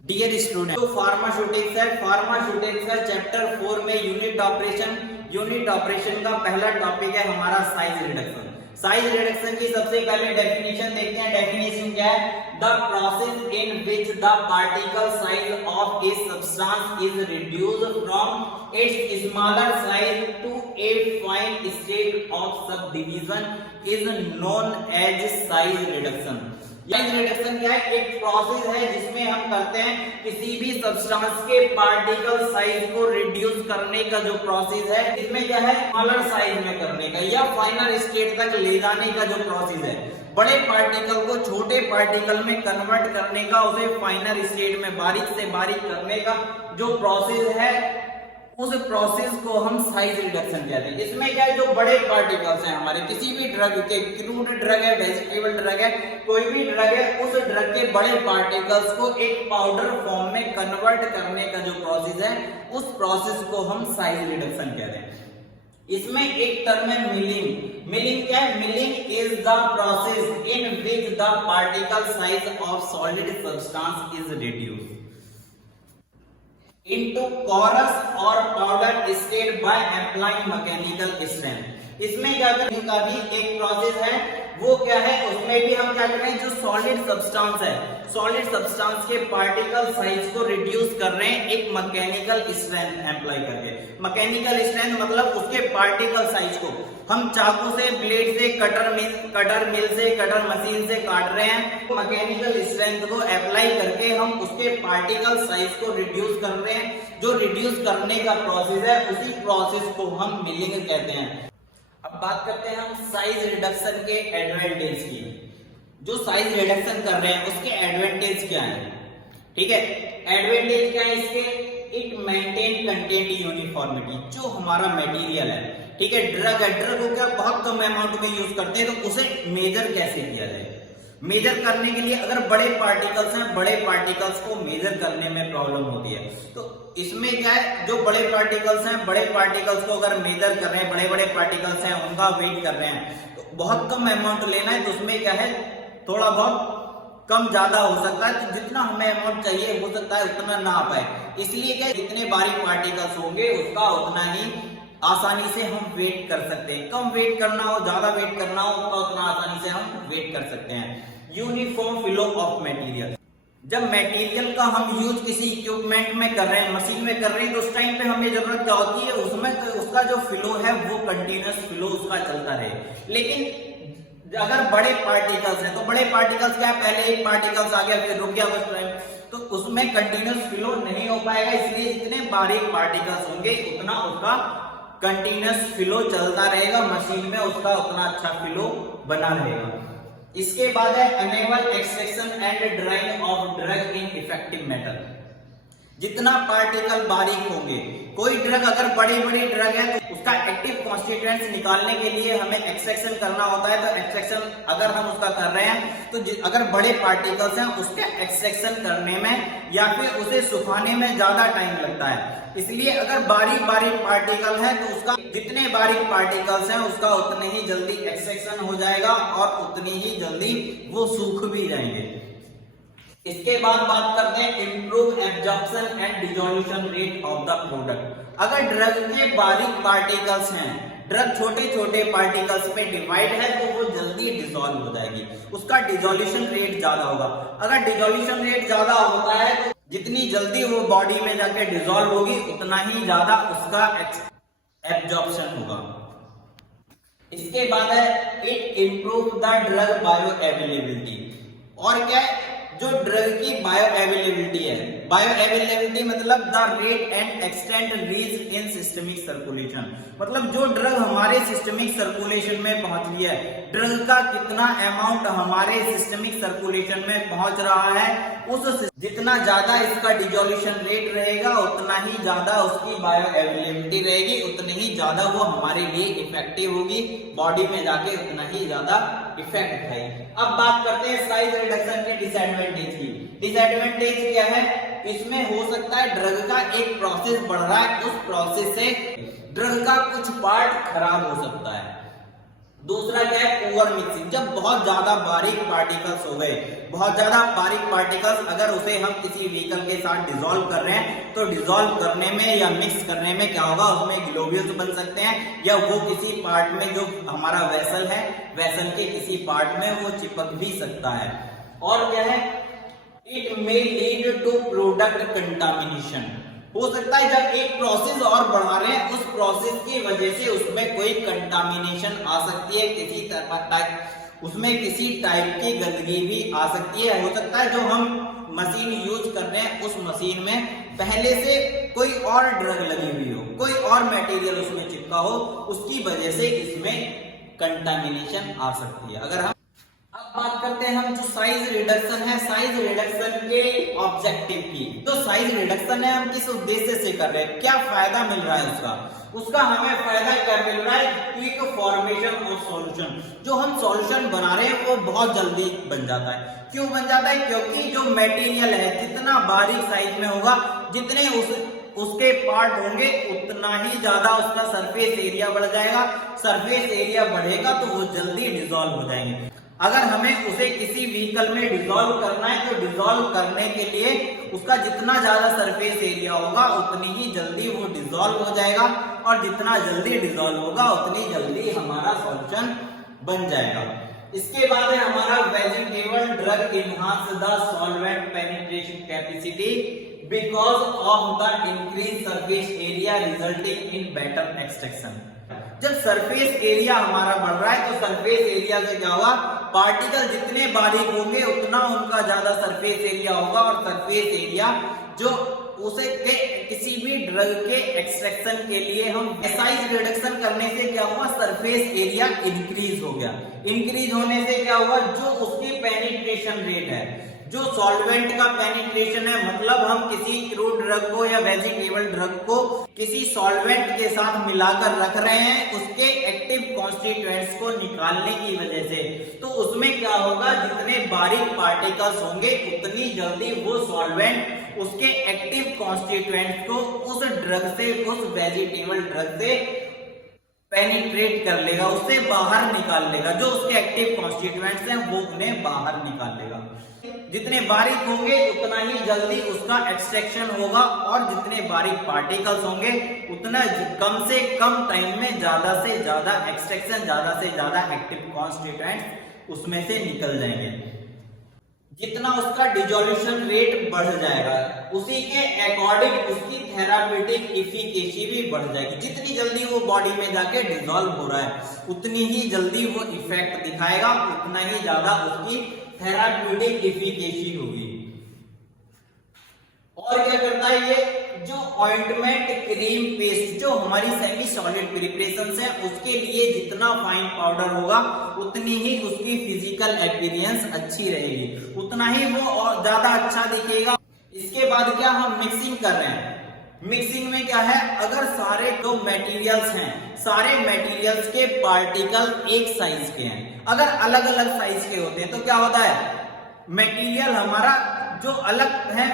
Dear student, तो pharmaceutics है chapter 4 में यूनिट ऑपरेशन का पहला टॉपिक है हमारा साइज रिडक्शन। साइज रिडक्शन की सबसे पहले डेफिनेशन देखते हैं। डेफिनेशन क्या है? The process in which the particle size of a substance is reduced from its smaller size to a fine state of subdivision is known as size reduction. Size reduction क्या है? एक process है जिसमें हम करते हैं किसी भी सब्सटेंस के पार्टिकल साइज को रिड्यूस करने का जो प्रोसेस है, इसमें क्या है, स्मॉलर साइज में करने का या फाइनल स्टेट तक ले जाने का जो प्रोसेस है, बड़े पार्टिकल को छोटे पार्टिकल में कन्वर्ट करने का, उसे फाइनल स्टेट में बारीक से बारीक करने का जो प्रोसेस है, उस प्रोसेस को हम साइज रिडक्शन कहते हैं। इसमें क्या है, जो बड़े पार्टिकल्स हैं हमारे किसी भी ड्रग के, क्रूड ड्रग है, वेजिटेबल ड्रग है, कोई भी ड्रग है, उस ड्रग के बड़े पार्टिकल्स को एक पाउडर फॉर्म में कन्वर्ट करने का जो प्रोसेस है, उस प्रोसेस को हम साइज रिडक्शन कहते हैं। इसमें एक टर्म है मिलिंग। मिलिंग क्या है? Milling is the process in which the particle size of solid substance is reduced into porous or powdered state by applying mechanical strength। इसमें क्या करने का भी एक प्रोसेस है, वो क्या है, उसमें भी हम क्या कर रहे हैं, जो सॉलिड सब्सटेंस है, सॉलिड सब्सटेंस के पार्टिकल साइज को रिड्यूस कर रहे हैं एक मैकेनिकल स्ट्रेंथ अप्लाई करके। मैकेनिकल स्ट्रेंथ मतलब उसके पार्टिकल साइज को हम चाकू से, ब्लेड से, कटर मिल से, कटर मशीन से काट रहे हैं, तो मैकेनिकल स्ट्रेंथ को अप्लाई करके हम उसके पार्टिकल साइज को रिड्यूस कर रहे हैं। जो रिड्यूस करने का प्रोसेस है, उसी प्रोसेस को हम मिलिंग कहते हैं। अब बात करते हैं हम साइज रिडक्शन के एडवांटेज की। जो साइज रिडक्शन कर रहे हैं उसके एडवांटेज क्या है? ठीक है, एडवांटेज क्या है इसके? It maintain content uniformity. जो हमारा मटेरियल है, ठीक है, ड्रग है, ड्रग को क्या बहुत कम अमाउंट में यूज करते हैं, तो उसे मेजर कैसे किया जाए? मेजर करने के लिए अगर बड़े पार्टिकल्स हैं, बड़े पार्टिकल्स को मेजर करने में प्रॉब्लम होती है, तो इसमें क्या है, जो बड़े पार्टिकल्स हैं, बड़े पार्टिकल्स को अगर मेजर कर रहे हैं, बड़े बड़े पार्टिकल्स हैं, उनका वेट कर रहे हैं, तो बहुत कम अमाउंट लेना है, तो उसमें क्या है, थोड़ा बहुत कम ज्यादा हो सकता है, तो जितना हमें अमाउंट चाहिए हो सकता है उतना ना आ पाए। इसलिए क्या, जितने बारीक पार्टिकल्स होंगे उसका उतना ही आसानी से हम वेट कर सकते हैं। कम वेट करना हो, ज्यादा वेट करना हो, तो उतना आसानी से हम वेट कर सकते हैं। Uniform flow of material. जब मटेरियल का हम यूज किसी इक्विपमेंट में कर रहे हैं, मशीन में कर रहे हैं, तो उस टाइम पे हमें जरूरत क्या होती है, उसमें उसका जो फ्लो है वो कंटिन्यूअस फ्लो उसका चलता रहे। लेकिन अगर बड़े पार्टिकल्स हैं, तो बड़े पार्टिकल्स क्या, पहले एक पार्टिकल्स आ गया फिर रुक गया कुछ टाइम, तो उसमें कंटिन्यूअस फ्लो नहीं हो पाएगा। इसलिए जितने बारीक पार्टिकल्स होंगे उतना उसका कंटिन्यूअस फ्लो चलता रहेगा, मशीन में उसका उतना अच्छा फ्लो बना रहेगा। इसके बाद है enable extraction and drying of drug in effective metal. जितना पार्टिकल बारीक होंगे, कोई ड्रग अगर बड़ी बड़ी ड्रग है तो उसका एक्टिव कॉन्स्टिट्यूएंट्स निकालने के लिए हमें एक्सट्रैक्शन करना होता है। तो एक्सट्रैक्शन अगर हम उसका कर रहे हैं, तो अगर बड़े पार्टिकल्स हैं उसके एक्सट्रैक्शन करने में या फिर उसे सुखाने में ज्यादा टाइम लगता है। इसलिए अगर बारीक बारीक पार्टिकल है तो उसका, जितने बारीक पार्टिकल्स हैं उसका उतने ही जल्दी एक्सट्रैक्शन हो जाएगा और उतनी ही जल्दी वो सूख भी जाएंगे। इसके बाद बात करते हैं improve absorption and dissolution rate of the product. अगर ड्रग के बारीक पार्टिकल्स हैं, ड्रग छोटे छोटे पार्टिकल्स में डिवाइड है, तो वो जल्दी डिसॉल्व हो जाएगी, उसका डिसोल्यूशन रेट ज्यादा होगा। अगर डिसोल्यूशन रेट ज्यादा होता है तो जितनी जल्दी वो बॉडी में जाके डिसॉल्व होगी, उतना ही ज्यादा उसका एब्जॉर्प्शन होगा। इसके बाद है it improve the drug bio availability. और क्या, जो ड्रग की बायो अवेलेबिलिटी है, बायो अवेलेबिलिटी मतलब the rate and extent reach in systemic circulation. मतलब जो ड्रग हमारे सिस्टमिक सर्कुलेशन में पहुंच रही है, ड्रग का कितना अमाउंट हमारे सिस्टमिक सर्कुलेशन में पहुंच रहा है, उस जितना ज्यादा इसका डिसोल्यूशन रेट रहेगा, उतना ही ज्यादा उसकी बायो अवेलेबिलिटी रहेगी, उतनी ही ज्यादा वो हमारे लिए इफेक्टिव होगी, बॉडी में जाके उतना ही ज्यादा इफेक्ट दिखाएगी। अब बात करते हैं साइज रिडक्शन के डिसएडवांटेज की। डिसएडवांटेज क्या है? इसमें हो सकता है ड्रग का एक प्रोसेस बढ़ रहा है, उस प्रोसेस से ड्रग का कुछ पार्ट खराब हो सकता है। दूसरा क्या है? Poor mixing. जब बहुत ज्यादा बारीक पार्टिकल्स हो गए बहुत ज्यादा बारीक पार्टिकल्स अगर उसे हम किसी व्हीकल के साथ डिसॉल्व कर रहे हैं तो डिसॉल्व करने में या मिक्स करने में क्या होगा, उसमें ग्लोब्यूल्स बन सकते हैं या वो किसी पार्ट में जो हमारा वेसल है, वेसल के किसी पार्ट में वो चिपक भी सकता है। और क्या है, it may lead to product contamination. हो सकता है जब एक प्रोसेस और बढ़ा रहे हैं उस प्रोसेस की वजह से उसमें कोई कंटामिनेशन आ सकती है, किसी तरह उसमें किसी टाइप की गंदगी भी आ सकती है। हो सकता है जो हम मशीन यूज कर रहे हैं उस मशीन में पहले से कोई और ड्रग लगी हुई हो, कोई और मटेरियल उसमें चिपका हो, उसकी वजह से इसमें कंटामिनेशन आ सकती है। अगर हम अब बात करते हैं हम जो साइज रिडक्शन है, साइज रिडक्शन के ऑब्जेक्टिव की, तो साइज रिडक्शन है हम किस उद्देश्य से कर रहे हैं, क्या फायदा मिल रहा है उसका हमें फायदा क्या मिल रहा है, क्विक फॉर्मेशन ऑफ सॉल्यूशन। जो हम सॉल्यूशन बना रहे हैं वो बहुत जल्दी बन जाता है। क्यों बन जाता है, क्योंकि जो मटेरियल है जितना बारीक साइज में होगा, जितने उसके पार्ट होंगे उतना ही ज्यादा उसका सरफेस एरिया बढ़ जाएगा। सरफेस एरिया बढ़ेगा तो वो जल्दी डिसॉल्व हो जाएंगे। अगर हमें उसे किसी व्हीकल में डिसॉल्व करना है तो डिसॉल्व करने के लिए उसका जितना ज्यादा सरफेस एरिया होगा उतनी ही जल्दी वो डिसॉल्व हो जाएगा, और जितना जल्दी डिसॉल्व होगा उतनी जल्दी हमारा सॉल्यूशन बन जाएगा। इसके बाद है हमारा vegetable drug enhance the solvent penetration capacity because of the increase surface area resulting in better extraction. जब सरफेस एरिया हमारा बढ़ रहा है तो सरफेस एरिया से क्या होगा, पार्टिकल जितने बारीक होंगे उतना उनका ज्यादा सरफेस एरिया होगा, और सरफेस एरिया जो उसे किसी भी ड्रग के एक्सट्रैक्शन के लिए हम साइज रिडक्शन करने से क्या हुआ, सरफेस एरिया इंक्रीज हो गया। इंक्रीज होने से क्या हुआ, जो उसकी पेनिट्रेशन रेट है, जो सॉल्वेंट का पेनिट्रेशन है, मतलब हम किसी क्रूड ड्रग को या वेजिटेबल ड्रग को किसी सॉल्वेंट के साथ मिलाकर रख रहे हैं उसके एक्टिव कॉन्स्टिट्यूएंट्स को निकालने की वजह से, तो उसमें क्या होगा, जितने बारीक पार्टिकल्स होंगे उतनी जल्दी वो सॉल्वेंट उसके एक्टिव कॉन्स्टिट्यूएंट्स को उस ड्रग से, उस वेजिटेबल ड्रग से पेनिट्रेट कर लेगा, उससे बाहर निकाल लेगा। जो उसके एक्टिव कॉन्स्टिट्यूएंट्स हैं वो उन्हें बाहर निकाल लेगा। जितने बारीक होंगे उतना ही जल्दी उसका एक्सट्रैक्शन होगा, और जितने बारीक पार्टिकल्स होंगे उतना कम से कम टाइम में ज्यादा से ज्यादा एक्सट्रैक्शन, ज्यादा से ज्यादा एक्टिव कॉन्स्टिट्यूएंट्स उसमें से निकल जाएंगे। जितना उसका डिसोल्यूशन रेट बढ़ जाएगा उसी के अकॉर्डिंग उसकी थेराप्यूटिक इफिकेसी भी बढ़ जाएगी। जितनी जल्दी वो बॉडी में जाके डिसॉल्व हो रहा है उतनी ही जल्दी वो इफेक्ट दिखाएगा, उतना ही ज्यादा उसकी थेराप्यूटिक इफिकेसी होगी। और क्या करता है ये, जो ऑइंटमेंट, क्रीम, पेस्ट, जो हमारी सेमी सॉलिड प्रिपरेशंस है उसके लिए जितना फाइन पाउडर होगा उतनी ही उसकी फिजिकल अपीयरेंस अच्छी रहेगी, उतना ही वो और ज्यादा अच्छा दिखेगा। इसके बाद क्या हम मिक्सिंग कर रहे हैं, मिक्सिंग में क्या है, अगर सारे जो मटेरियल्स हैं, सारे मटेरियल्स के पार्टिकल एक साइज के हैं, अगर अलग अलग साइज के होते हैं तो क्या होता है, मटेरियल हमारा जो अलग है,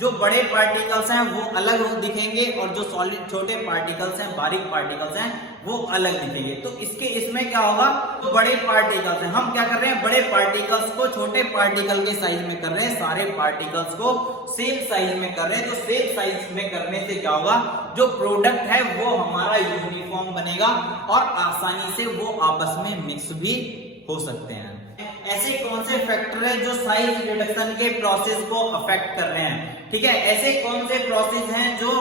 जो बड़े पार्टिकल्स हैं वो अलग दिखेंगे, और जो सॉलिड छोटे पार्टिकल्स हैं, बारीक पार्टिकल्स हैं, वो अलग दिखेंगे। तो इसमें क्या होगा, तो बड़े पार्टिकल्स हैं, हम क्या कर रहे हैं, बड़े पार्टिकल्स को छोटे पार्टिकल के साइज में कर रहे हैं, सारे पार्टिकल्स को सेम साइज में कर रहे हैं। तो सेम साइज में करने से क्या होगा, जो प्रोडक्ट है वो हमारा यूनिफॉर्म बनेगा और आसानी से वो आपस में मिक्स भी हो सकते हैं। ऐसे कौन से फैक्टर है जो साइज रिडक्शन के प्रोसेस को अफेक्ट कर रहे हैं, ठीक है, ऐसे कौन से प्रोसेस हैं जो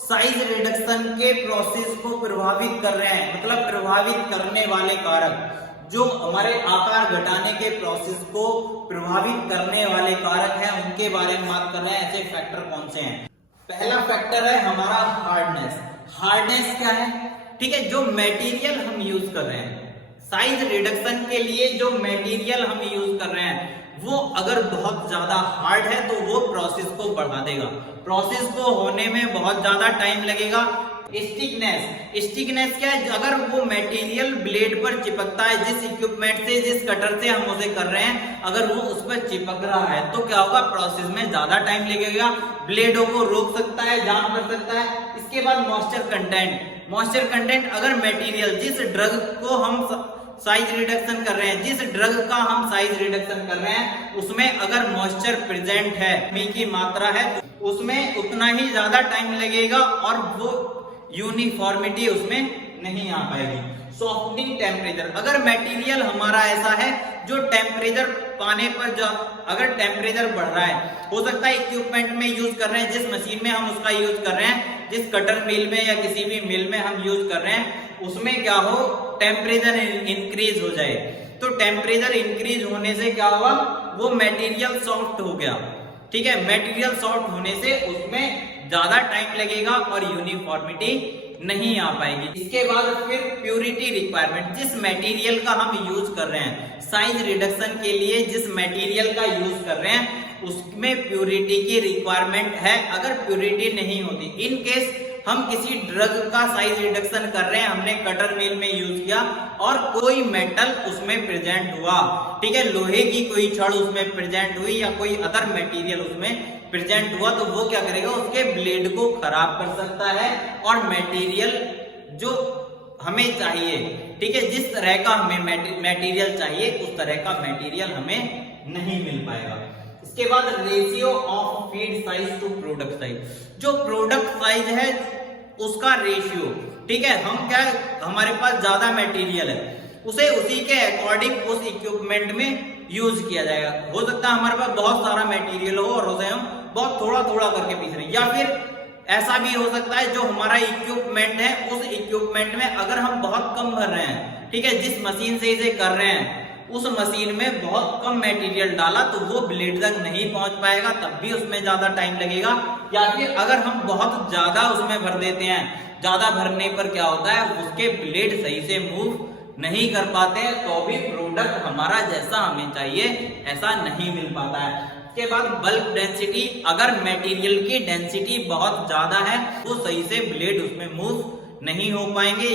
साइज रिडक्शन के प्रोसेस को प्रभावित कर रहे हैं, मतलब प्रभावित करने वाले कारक जो हमारे आकार घटाने के प्रोसेस को प्रभावित करने वाले कारक हैं, उनके बारे में बात कर रहे हैं। ऐसे फैक्टर कौन से हैं, पहला फैक्टर है हमारा हार्डनेस। हार्डनेस क्या है, ठीक है, जो मटेरियल हम यूज कर रहे हैं, साइज रिडक्शन के लिए जो मटेरियल हम यूज कर रहे हैं वो अगर बहुत ज्यादा हार्ड है तो वो प्रोसेस को बढ़ा देगा, प्रोसेस को होने में बहुत ज्यादा टाइम लगेगा। स्टिकनेस क्या है, अगर वो मटेरियल ब्लेड पर चिपकता है, जिस इक्विपमेंट से, जिस कटर से हम उसे कर रहे हैं, अगर वो उस पर चिपक रहा है तो क्या होगा, प्रोसेस में ज्यादा टाइम लगेगा, ब्लेडों को रोक सकता है, जाम कर सकता है। इसके बाद मॉइस्चर कंटेंट, मॉइस्चर कंटेंट, अगर मटेरियल जिस ड्रग को हम साइज रिडक्शन कर रहे हैं, जिस ड्रग का हम साइज रिडक्शन कर रहे हैं उसमें अगर मॉइस्चर प्रेजेंट है, मी की मात्रा है, तो उसमें उतना ही ज्यादा टाइम लगेगा और वो यूनिफॉर्मिटी उसमें नहीं आ पाएगी। सॉफ्टनिंग टेम्परेचर, अगर मटेरियल हमारा ऐसा है जो टेम्परेचर पाने पर अगर टेम्परेचर बढ़ रहा है, हो सकता है इक्विपमेंट में यूज कर रहे हैं, जिस मशीन में हम उसका यूज कर रहे हैं, जिस कटर मिल में या किसी भी मिल में हम यूज कर रहे हैं, उसमें क्या हो टेम्परेचर इंक्रीज हो जाए, तो टेम्परेचर इंक्रीज होने से क्या हुआ, वो मटेरियल सॉफ्ट हो गया। ठीक है, मटेरियल सॉफ्ट होने से उसमें ज्यादा टाइम लगेगा और यूनिफॉर्मिटी नहीं आ पाएगी। इसके बाद फिर प्यूरिटी रिक्वायरमेंट, जिस मटेरियल का हम यूज कर रहे हैं साइज रिडक्शन के लिए, जिस मटेरियल का यूज कर रहे हैं उसमें प्यूरिटी की रिक्वायरमेंट है। अगर प्यूरिटी नहीं होती, इन केस हम किसी ड्रग का साइज रिडक्शन कर रहे हैं, हमने कटर मिल में यूज किया और कोई मेटल उसमें प्रेजेंट हुआ, ठीक है, लोहे की कोई छड़ उसमें प्रेजेंट हुई या कोई अदर मटेरियल उसमें प्रेजेंट हुआ, तो वो क्या करेगा, उसके ब्लेड को खराब कर सकता है और मटेरियल जो हमें चाहिए, ठीक है, जिस तरह का हमें मटेरियल चाहिए उस तरह का मटेरियल हमें नहीं मिल पाएगा। इसके बाद ratio of feed size to product size, जो प्रोडक्ट साइज है उसका रेशियो, ठीक है, हम क्या, हमारे पास ज्यादा मटेरियल है, उसे उसी के अकॉर्डिंग उस इक्विपमेंट में यूज किया जाएगा। हो सकता है हमारे पास बहुत सारा मटेरियल हो और उसे हम बहुत थोड़ा थोड़ा करके पीस रहे हैं, या फिर ऐसा भी हो सकता है जो हमारा इक्विपमेंट है उस इक्विपमेंट में अगर हम बहुत कम भर रहे हैं, ठीक है, जिस मशीन से इसे कर रहे हैं उस मशीन में बहुत कम मटेरियल डाला तो वो ब्लेड तक नहीं पहुंच पाएगा, तब भी उसमें ज्यादा टाइम लगेगा। या फिर अगर हम बहुत ज्यादा उसमें भर देते हैं, ज्यादा भरने पर क्या होता है, उसके ब्लेड सही से मूव नहीं कर पाते हैं, तो भी प्रोडक्ट हमारा जैसा हमें चाहिए ऐसा नहीं मिल पाता है। इसके बाद बल्क डेंसिटी, अगर मटेरियल की डेंसिटी बहुत ज्यादा है तो सही से ब्लेड उसमें मूव नहीं हो पाएंगे।